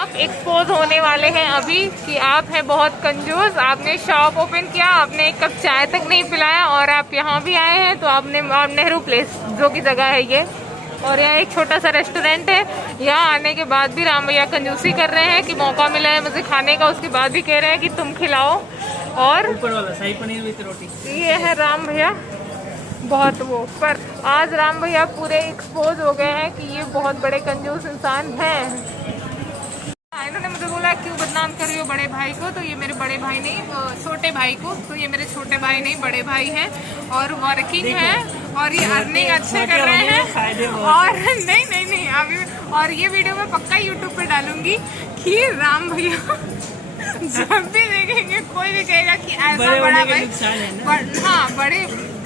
आप एक्सपोज होने वाले हैं अभी कि आप हैं बहुत कंजूस। आपने शॉप ओपन किया, आपने एक कप चाय तक नहीं पिलाया और आप यहाँ भी आए हैं। तो आपने नेहरू प्लेस जो की जगह है ये, और यहाँ एक छोटा सा रेस्टोरेंट है। यहाँ आने के बाद भी राम भैया कंजूसी कर रहे हैं कि मौका मिला है मुझे खाने का, उसके बाद भी कह रहे हैं कि तुम खिलाओ। और ऊपर वाला शाही पनीर विद रोटी, ये है राम भैया बहुत वो। पर आज राम भैया पूरे एक्सपोज हो गए हैं कि ये बहुत बड़े कंजूस इंसान हैं। इन्होंने मुझे बोला क्यों बदनाम कर रही हो बड़े भाई को, तो ये मेरे बड़े भाई नहीं, छोटे भाई को, तो ये मेरे छोटे भाई नहीं बड़े भाई हैं और वर्किंग हैं और ये अर्निंग अच्छे कर रहे हैं। और नहीं अभी, और ये वीडियो मैं पक्का यूट्यूब पे डालूंगी कि राम भैया जब भी देखेंगे कोई भी कहेगा कि ऐसा बड़ा भाई, हाँ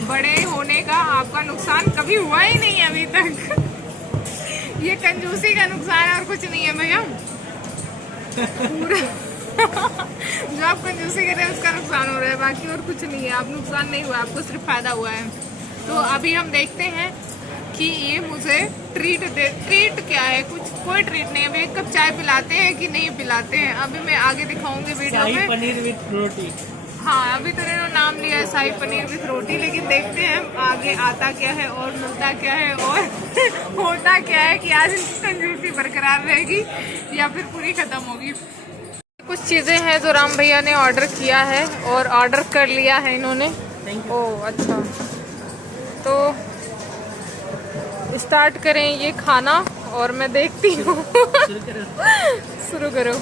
बड़े होने का आपका नुकसान कभी हुआ ही नहीं अभी तक। ये कंजूसी का नुकसान है और कुछ नहीं है भैया। पूरा जो आप कंजूसी कर रहे हैं उसका नुकसान हो रहा है, बाकी और कुछ नहीं है। आप नुकसान नहीं हुआ, आपको सिर्फ फायदा हुआ है। तो अभी हम देखते हैं कि ये मुझे ट्रीट क्या है, कोई ट्रीट नहीं। अभी एक कप चाय पिलाते हैं कि नहीं पिलाते हैं, अभी मैं आगे दिखाऊंगी वीडियो में। पनीर विद रोटी, हाँ अभी तो इन्होंने नाम लिया है शाही पनीर विद रोटी, लेकिन देखते हैं आगे आता क्या है और मिलता क्या है और होता क्या है कि आज इनकी कंजूसी बरकरार रहेगी या फिर पूरी खत्म होगी। कुछ चीज़ें हैं जो राम भैया ने ऑर्डर किया है और ऑर्डर कर लिया है इन्होंने। ओह अच्छा, तो स्टार्ट करें ये खाना और मैं देखती हूँ। शुरू करो।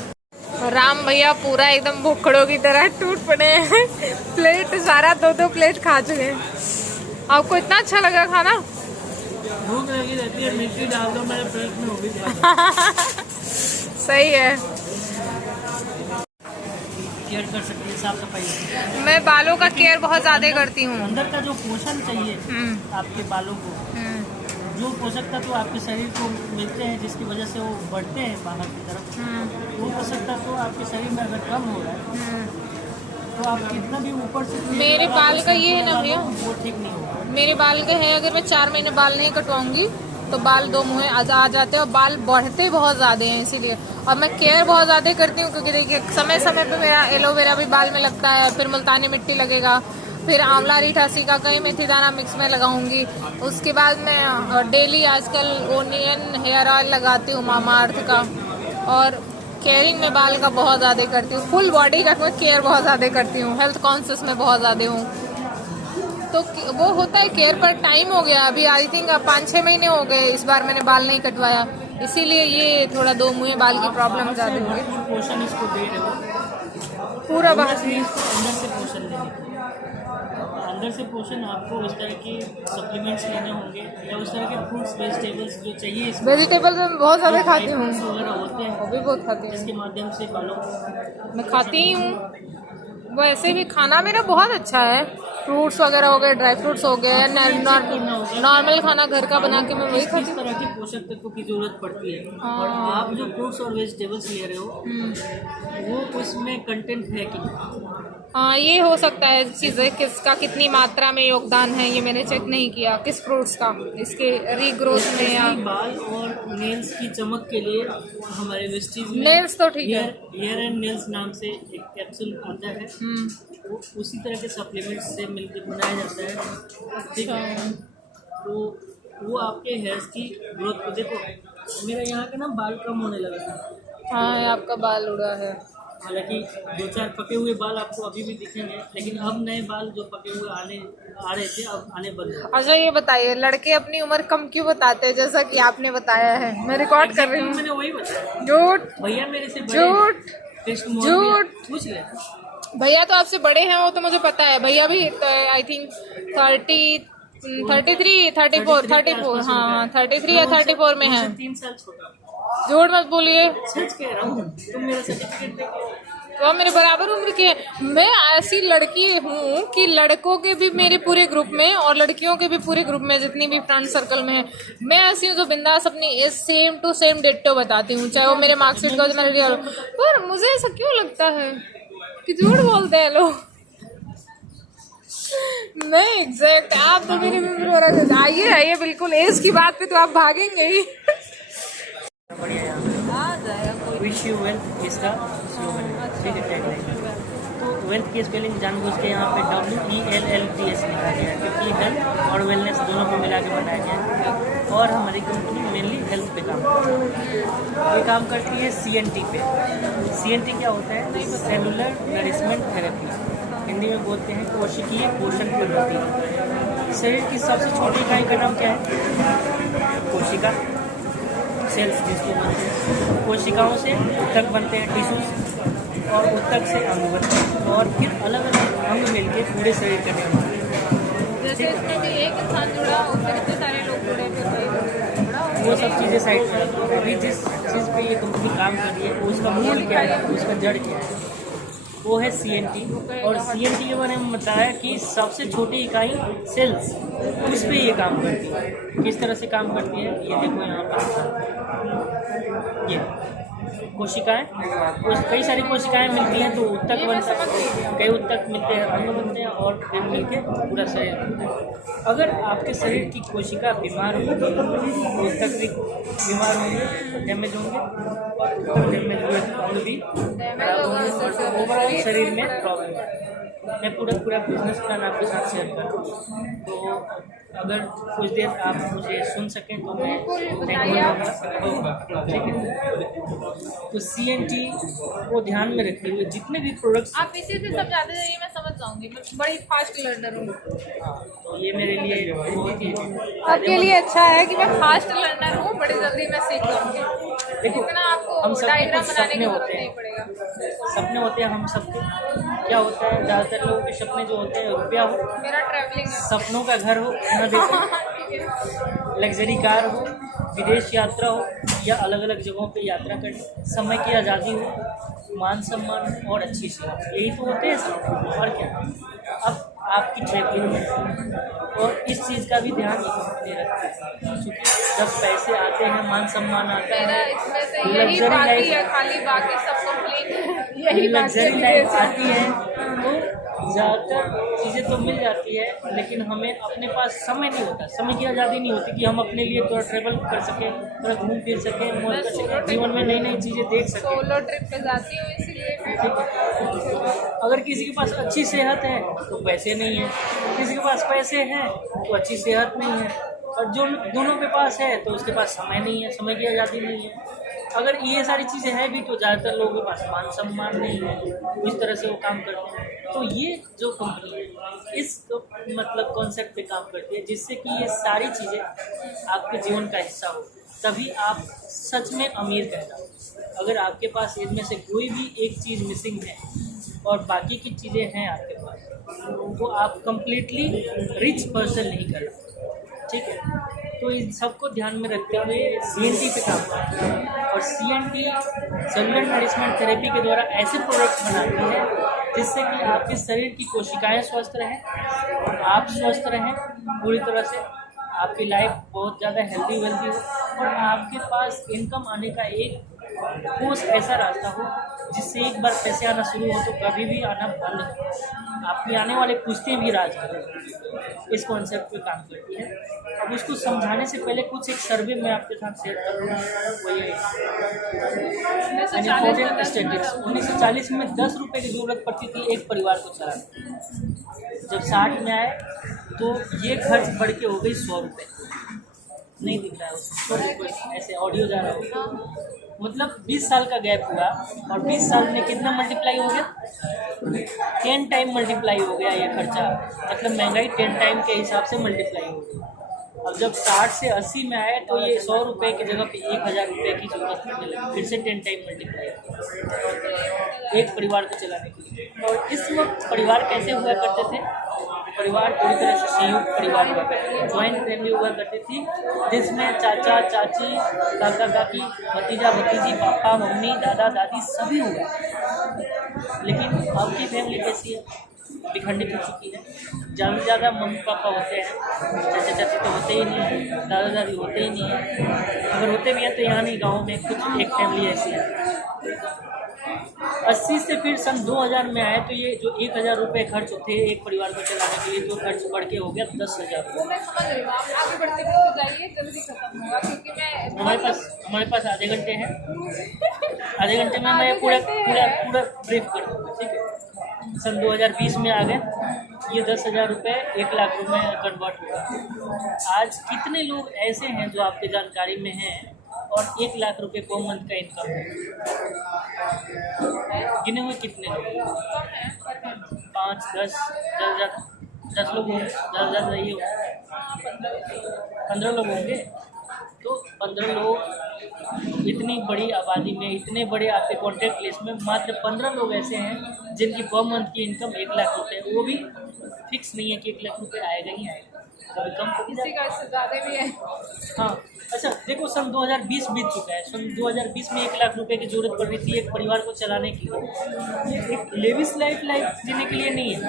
राम भैया पूरा एकदम भुक्कड़ों की तरह टूट पड़े हैं। प्लेट सारा 2-2 प्लेट खा चुके हैं। आपको इतना अच्छा लगा खाना? भूख लगी रहती है, मिर्ची डाल दो मेरे प्लेट में, हो भी जाएगा। सही है। केयर कर सकती है, साफ सफाई। मैं बालों का केयर बहुत ज्यादा करती हूँ। अंदर का जो पोषण चाहिए आपके बालों को, जो पोषक तत्व आपके शरीर को मिलते हैं जिसकी वजह से वो बढ़ते हैं बाहर की तरफ, वो पोषक तत्व आपके शरीर में अगर कम हो रहा है तो आप कितना भी ऊपर से, मेरे बाल का ये है ना भैया, वो ठीक नहीं होगा। मेरे बाल के हैं, अगर मैं 4 महीने बाल नहीं कटवाऊंगी तो बाल 2 मुँह आ जाते हैं और बाल बढ़ते बहुत ज्यादा हैं, इसीलिए। और मैं केयर बहुत ज्यादा करती हूँ क्योंकि देखिए समय समय पे मेरा एलोवेरा भी बाल में लगता है, फिर मुल्तानी मिट्टी लगेगा, फिर आंवला रीठा सीका कहीं मेथी दाना मिक्स में लगाऊंगी। उसके बाद मैं डेली आजकल ओनियन हेयर ऑयल लगाती हूँ मामा अर्थ का। और केयरिंग में बाल का बहुत ज़्यादा करती हूँ, फुल बॉडी का मैं केयर बहुत ज़्यादा करती हूँ, हेल्थ कॉन्शियस में बहुत ज़्यादा हूँ। तो वो होता है केयर, पर टाइम हो गया अभी, आई थिंक 5-6 महीने हो गए इस बार मैंने बाल नहीं कटवाया, इसीलिए ये थोड़ा 2 मुँह बाल की प्रॉब्लम ज़्यादा हुई। पोषण इसको दे रहे हो पूरा बाहर अंदर से पोषण लेने, अंदर से पोषण आपको उस तरह के सप्लीमेंट्स लेने होंगे या उस तरह के फ्रूट्स वेजिटेबल्स जो चाहिए। वेजिटेबल्स मैं बहुत ज़्यादा खाती हूँ, वगैरह होते हैं, वो भी बहुत खाती हूँ, जिसके माध्यम से बालों को मैं खाती ही हूँ। वैसे भी खाना मेरा बहुत अच्छा है, फ्रूट्स वगैरह हो गए, ड्राई फ्रूट्स हो गए, नॉर्मल खाना घर का बना के मैं वही खाती हूँ। इस तरह के पोषक तत्वों की जरूरत पड़ती है। और आप जो फ्रूट्स और वेजिटेबल्स ले रहे हो वो उसमें कंटेंट है कि हाँ ये हो सकता है चीज़ें, किसका कितनी मात्रा में योगदान है ये मैंने चेक नहीं किया, किस फ्रूट्स का इसके रीग्रोथ में या बाल और नेल्स की चमक के लिए हमारे वेस्टीज में नेल्स तो ठीक है, हेयर एंड नेल्स नाम से एक कैप्सूल आता है, वो उसी तरह के सप्लीमेंट्स से मिलकर बनाया जाता है, ठीक है। तो वो आपके हेयर्स की ग्रोथ को, देखो मेरा यहाँ का ना बाल कम होने लगा था। हाँ आपका बाल उड़ा है, हालांकि 2-4 पके हुए बाल आपको अभी भी दिखेंगे, लेकिन अब नए बाल जो पके हुए आ रहे थे अब आने बंद हो। अच्छा ये बताइए लड़के अपनी उम्र कम क्यों बताते हैं, जैसा कि आपने बताया है? मैं रिकॉर्ड कर रही हूँ। मैंने वही बताया। झूठ भैया मेरे से झूठ पूछ ले। भैया तो आपसे बड़े हैं, वो तो मुझे पता है। भैया भी आई थिंक 34, हाँ 33 या 34 में है। 3 साल छोटा। झूठ मत बोलिए, सच कह रहा हूँ। तुम मेरा सर्टिफिकेट देखो, तो आप मेरे बराबर उम्र के हैं। मैं ऐसी लड़की हूँ कि लड़कों के भी मेरे पूरे ग्रुप में और लड़कियों के भी पूरे ग्रुप में जितनी भी फ्रेंड सर्कल में है, मैं ऐसी हूँ जो बिंदास अपनी as same to same ditto बताती हूँ, चाहे वो मेरे मार्कशीट का हो, मेरे रियल। पर मुझे ऐसा क्यों लगता है कि झूठ बोलते हैं लोग? नहीं एग्जैक्ट, आप तो मेरे में आइए बिल्कुल, एज की बात पे तो आप भागेंगे ही। आ जाएगा कोई। अचीव वेल्थ इसका स्लोगन है, ठीक है, टैगलाइन। तो वेल्थ की स्पेलिंग जानबूझ के यहाँ पे WELLTH लिखा गया है, क्योंकि हेल्थ और वेलनेस दोनों को मिला के बनाया गया है। और हमारी कंपनी मेनली हेल्थ पे काम करती है। ये काम करती है CNT पे। CNT क्या होता है? सेलुलर नरिशमेंट थेरेपी, हिंदी में बोलते हैं कोशिकीय पोषण पद्धति। शरीर की सबसे छोटी इकाई का नाम क्या है? कोशिका, सेल्स जिसको बोलते हैं। कोशिकाओं से ऊतक बनते हैं, टिश्यूज, और ऊतक से अंग बनते हैं, और फिर अलग अलग अंग मिलके पूरे शरीर का निर्माण करते हैं। जैसे इसमें भी एक इंसान जुड़ा उससे कितने सारे लोग जुड़े फिर वो सब चीज़ें साइड पर। अभी जिस चीज़ पे ये कंपनी काम कर रही है उसका मूल क्या है, उसका जड़ क्या है, वो है CNT। और CNT के बारे में बताया कि सबसे छोटी इकाई सेल्स, उस पे ये काम करती है। किस तरह से काम करती है ये देखो यहाँ पर। ये कोशिकाएं, कई सारी कोशिकाएं मिलती हैं तो ऊतक बनता है, कई ऊतक मिलते हैं, अंग बनते हैं, और फिर मिलके पूरा शरीर बनता है। अगर आपके शरीर की कोशिका बीमार होगी तो ऊतक भी बीमार होंगे, डैमेज होंगे, और ऊतक डैमेज हुए तो अंग भी खराब होंगे, और ओवरऑल शरीर में प्रॉब्लम है। मैं पूरा बिजनेस प्लान आपके साथ शेयर कर रहा हूँ, तो अगर कुछ देर आप मुझे सुन सकें तो मैं थैंकफुल, ठीक है। तो CNT को ध्यान में रखते हुए जितने भी प्रोडक्ट्स, आप इसी से सब जाते जाइए, मैं समझ जाऊंगी, मैं बड़ी फास्ट लर्नर हूँ। तो ये मेरे लिए बहुत ही आपके लिए अच्छा है कि मैं फास्ट लर्नर हूँ, बड़ी जल्दी मैं सीख जाऊंगी। देखो, इतना आपको हम सबके डायग्राम कुछ बनाने की सपने जरूरत होते नहीं हैं, पड़ेगा। सपने होते हैं हम सबके। क्या होता है, ज़्यादातर लोगों के सपने जो होते हैं रुपया हो, मेरा ट्रैवलिंग है। सपनों का घर हो, ना देखो, ठीक है। लग्जरी कार हो, विदेश यात्रा हो, या अलग अलग जगहों पे यात्रा करनी, समय की आज़ादी हो, मान सम्मान और अच्छी सेहत, यही तो होते हैं सपने, और क्या। अब आपकी ट्रैवलिंग है, और इस चीज़ का भी ध्यान नहीं रखते हैं, क्योंकि जब पैसे आते हैं, मान सम्मान आता मेरा है, इसमें से यही लग्जरी बाकी लाइफ, है, खाली बाकी सब कंप्लीट यही लग्जरी लाइफ आती है, तो ज़्यादातर चीज़ें तो मिल जाती है, लेकिन हमें अपने पास समय नहीं होता, समय की आज़ादी नहीं होती कि हम अपने लिए थोड़ा ट्रैवल कर सकें, थोड़ा घूम फिर सकें, मौज कर सकें, जीवन में नई नई चीज़ें देख सकें। सोलो ट्रिप पे जाती हूँ, इसलिए मैं अगर किसी के पास अच्छी सेहत है तो पैसे नहीं है, किसी के पास पैसे हैं तो अच्छी सेहत नहीं है, और जो दोनों के पास है तो उसके पास समय नहीं है, समय की आज़ादी नहीं है। अगर ये सारी चीज़ें हैं भी तो ज़्यादातर लोगों के पास मान सम्मान नहीं है, इस तरह से वो काम करते हैं। तो ये जो कंपनी है इस मतलब कॉन्सेप्ट पे काम करती है, जिससे कि ये सारी चीज़ें आपके जीवन का हिस्सा हो, तभी आप सच में अमीर कहना हो। अगर आपके पास इनमें से कोई भी एक चीज़ मिसिंग है और बाकी की चीज़ें हैं आपके पास, तो आप कंप्लीटली रिच पर्सन नहीं कर रहे, ठीक है। तो इन सबको ध्यान में रखते हुए CNT पे काम करते हैं, और CNT सेलुलर नरिशमेंट थेरेपी के द्वारा ऐसे प्रोडक्ट्स बनाती है जिससे कि आपके शरीर की कोशिकाएं स्वस्थ रहें, आप स्वस्थ रहें पूरी तरह से, आपकी लाइफ बहुत ज़्यादा हेल्दी वेल्दी हो, और आपके पास इनकम आने का एक ठोस ऐसा रास्ता हो जिससे एक बार पैसे आना शुरू हो तो कभी भी आना बंद हो, आपके आने वाले पुश्ते भी राज करें। इस कॉन्सेप्ट पे काम करती है। अब उसको समझाने से पहले कुछ एक सर्वे मैं आपके साथ शेयर करूँगा, वो ये 1940 में 10 रुपये की ज़रूरत पड़ती थी एक परिवार को चलाने। जब 60 में आए तो ये खर्च बढ़ के हो गई 100 रुपये। नहीं दिख रहा है उसको, ऐसे ऑडियो जा रहा होगा, मतलब 20 साल का गैप हुआ, और 20 साल में कितना मल्टीप्लाई हो गया, 10 टाइम मल्टीप्लाई हो गया ये खर्चा, मतलब महंगाई 10 टाइम के हिसाब से मल्टीप्लाई हो गई। अब जब 60 से 80 में आए तो ये 100 रुपये की जगह पे 1000 रुपये की जरूरत पड़ने लगी, फिर से 10 टाइम मल्टीप्लाई एक परिवार को चलाने के लिए। और इस वक्त परिवार कैसे हुआ करते थे, परिवार पूरी तरह से संयुक्त परिवार हुआ करते थे, ज्वाइंट फैमिली हुआ करती थी, जिसमें चाचा चाची, काका काकी, भतीजा भतीजी, पापा मम्मी, दादा दादी सभी हुआ। लेकिन अब की फैमिली कैसी है, विखंडित हो चुकी है। ज़्यादा से ज़्यादा मम्मी पापा होते हैं, चाचा चाची तो होते ही नहीं हैं, दादा दादी होते ही नहीं हैं, अगर होते भी हैं तो यहाँ नहीं, गाँव में कुछ एक फैमिली ऐसी है। 80 से फिर सन 2000 में आए तो ये जो 1000 रुपये खर्च होते हैं एक परिवार को चलाने के लिए, तो खर्च बढ़ के हो गया 10,000 वो मैं समझ रही हूँ, आप आगे बढ़ते बढ़ते जाइए, जल्दी खत्म होगा क्योंकि मैं हमारे पास आधे घंटे हैं। आधे घंटे में मैं पूरा ब्रीफ कर दूँगा, ठीक है। सन 2020 में आ गए, ये 10,000 रुपये 1 लाख रुपये में कन्वर्ट हुआ। आज कितने लोग ऐसे हैं जो आपके जानकारी में हैं और 1 लाख रुपये पर मंथ का इनकम है? गिने हुए कितने लोग? 5, 10 लोग होंगे, 10,000 रही हो, 15 लोग होंगे। तो 15 लोग, इतनी बड़ी आबादी में, इतने बड़े आपके कॉन्टैक्ट लिस्ट में मात्र 15 लोग ऐसे हैं जिनकी पर मंथ की इनकम 1 लाख रुपये, वो भी फिक्स नहीं है कि 1 लाख रुपये आएगा ही आएगा, कभी कम कभी किसी का इससे ज़्यादा भी है। हाँ, अच्छा देखो, सन 2020 बीत चुका है। सन 2020 में 1 लाख रुपए की जरूरत पड़ रही थी एक परिवार को चलाने के लिए। एक लेविस लाइफ जीने के लिए नहीं है।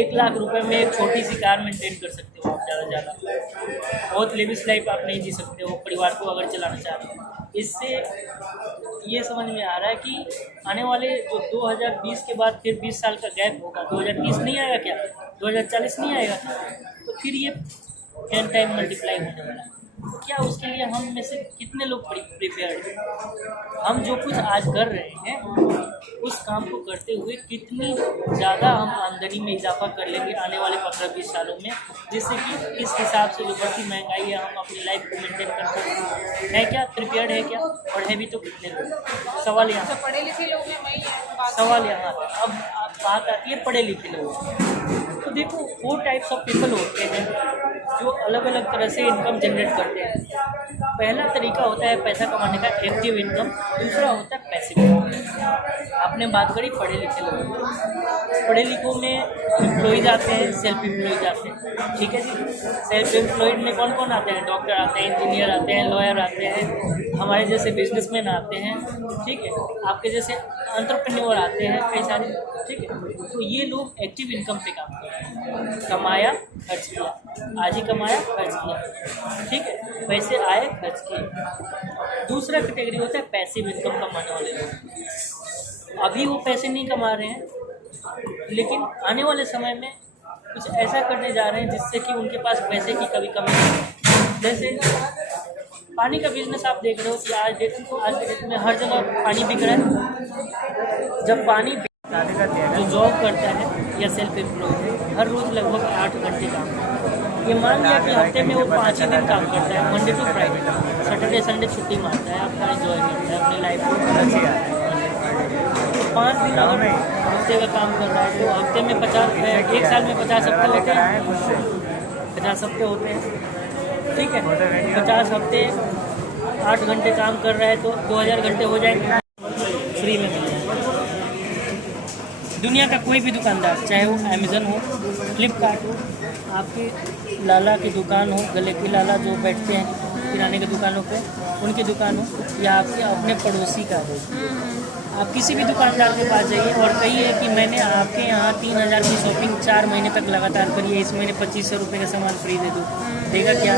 1 लाख रुपए में एक छोटी सी कार मेंटेन कर सकते हो आप, ज़्यादा बहुत लेविस लाइफ आप नहीं जी सकते हो परिवार को अगर चलाना चाहते हो। इससे ये समझ में आ रहा है कि आने वाले जो 2020 के बाद फिर 20 साल का गैप होगा, 2030 नहीं आएगा क्या, 2040 नहीं आएगा क्या, तो फिर ये 10 टाइम मल्टीप्लाई होने वाला है। क्या उसके लिए हम में से कितने लोग प्रिपेयर्ड हैं? हम जो कुछ आज कर रहे हैं उस काम को करते हुए कितनी ज़्यादा हम आमदनी में इजाफा कर लेंगे आने वाले 15-20 सालों में, जिससे कि इस हिसाब से जो बढ़ती महंगाई है हम अपनी लाइफ को मेंटेन कर सकते हैं। क्या प्रिपेयर्ड है? क्या पढ़े भी तो कितने लोग? सवाल यहाँ, पढ़े लिखे लोग हैं वही है सवाल यहाँ। अब बात आती है पढ़े लिखे लोग। तो देखो 4 टाइप्स ऑफ पीपल होते हैं जो अलग अलग तरह से इनकम जनरेट करते हैं। पहला तरीका होता है पैसा कमाने का, एक्टिव इनकम। दूसरा होता है पैसिव इनकम। आपने बात करी पढ़े लिखे लोगों, पढ़े लिखों में एम्प्लॉयज आते हैं, सेल्फ एम्प्लॉयज आते हैं, ठीक है जी। सेल्फ एम्प्लॉयड में कौन कौन आते हैं? डॉक्टर आते हैं, इंजीनियर आते हैं, लॉयर आते हैं, हमारे जैसे बिजनेसमैन आते हैं, ठीक है, आपके जैसे एंटरप्रेन्योर आते हैं कई सारे, ठीक है। तो ये लोग एक्टिव इनकम पे काम करते हैं। कमाया, खर्च किया, आज ही कमाया, खर्च किया, ठीक है, पैसे आए, खर्च किए। दूसरा कैटेगरी होता है पैसिव इनकम कमाने वाले लोग। अभी वो पैसे नहीं कमा रहे हैं, लेकिन आने वाले समय में कुछ ऐसा करने जा रहे हैं जिससे कि उनके पास पैसे की कभी कमी नहीं। जैसे पानी का बिजनेस आप देख रहे हो कि आज के डेट में हर जगह पानी बिक रहा है। जब पानी जो जॉब करता है या सेल्फ एम्प्लॉयड है, हर रोज़ लगभग 8 घंटे काम करता है। ये मान लिया कि हफ्ते में वो 5 ही दिन काम करता है, Monday to Friday, Saturday Sunday छुट्टी मारता है, अपना एंजॉय करता है अपनी लाइफ को। 5 दिन अगर हफ्ते का काम कर रहा है तो हफ्ते में 50, एक साल में 50 हफ्ते होते हैं, 50 हफ्ते होते हैं, ठीक है। 50 हफ्ते 8 घंटे काम कर रहा है तो 2000 घंटे हो जाएंगे, फ्री में मिल जाएंगे। दुनिया का कोई भी दुकानदार, चाहे वो अमेज़न हो, फ्लिपकार्ट हो, आपके लाला की दुकान हो, गले की लाला जो बैठते हैं किराने की दुकानों पे, उनकी दुकान हो, या आपके अपने पड़ोसी का हो, आप किसी भी दुकानदार के पास जाइए और कहिए कि मैंने आपके यहाँ 3000 की शॉपिंग 4 महीने तक लगातार करी है, इस महीने 2500 रुपये का सामान फ्री दे दूँ, देगा क्या?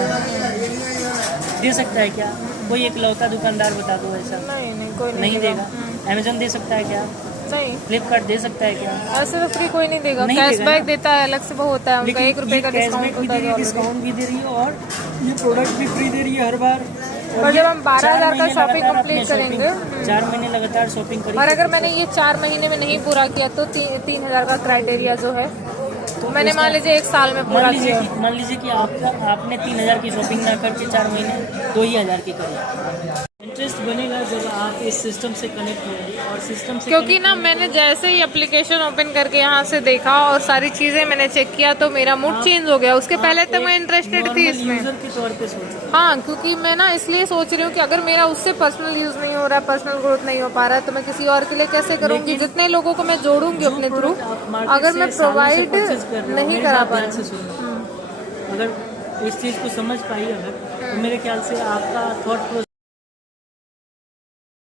दे सकता है क्या? कोई एकलौता दुकानदार बता दो ऐसा। नहीं, कोई नहीं देगा। अमेज़न दे सकता है क्या? नहीं। फ्लिपकार्ट दे सकता है क्या? ऐसे तो फ्री कोई नहीं देगा, कैशबैक देता है, अलग से वो होता है उनका, 1 रुपये का डिस्काउंट होता है, डिस्काउंट भी दे रही है और ये प्रोडक्ट भी फ्री दे रही है हर बार। और जब हम 12,000 का शॉपिंग कंप्लीट करेंगे, 4 महीने लगातार शॉपिंग करेंगे, और अगर मैंने ये 4 महीने में नहीं पूरा किया तो 3,000 का क्राइटेरिया जो है तो मैंने मान लीजिए 1 साल में पूरा किया। मान लीजिए कि आपने 3000 की शॉपिंग ना करके 4 महीने 2000 की करी। इंटरेस्ट बनेगा जब आप इस सिस्टम से कनेक्ट होंगे और सिस्टम से, क्योंकि ना मैंने जैसे ही एप्लीकेशन ओपन करके यहाँ से देखा और सारी चीज़ें मैंने चेक किया तो मेरा मूड चेंज हो गया। उसके पहले तो मैं इंटरेस्टेड थी इसमें के तौर पे सोचा। हाँ, क्योंकि मैं ना इसलिए सोच रही हूँ कि अगर मेरा उससे पर्सनल यूज़ नहीं हो रहा है, पर्सनल ग्रोथ नहीं हो पा रहा है, तो मैं किसी और के लिए कैसे करूँगी? जितने लोगों को मैं जोड़ूंगी अपने थ्रू, अगर मैं प्रोवाइड नहीं करा पा अगर इस चीज़ को समझ पाई अगर, तो मेरे ख्याल से आपका थॉट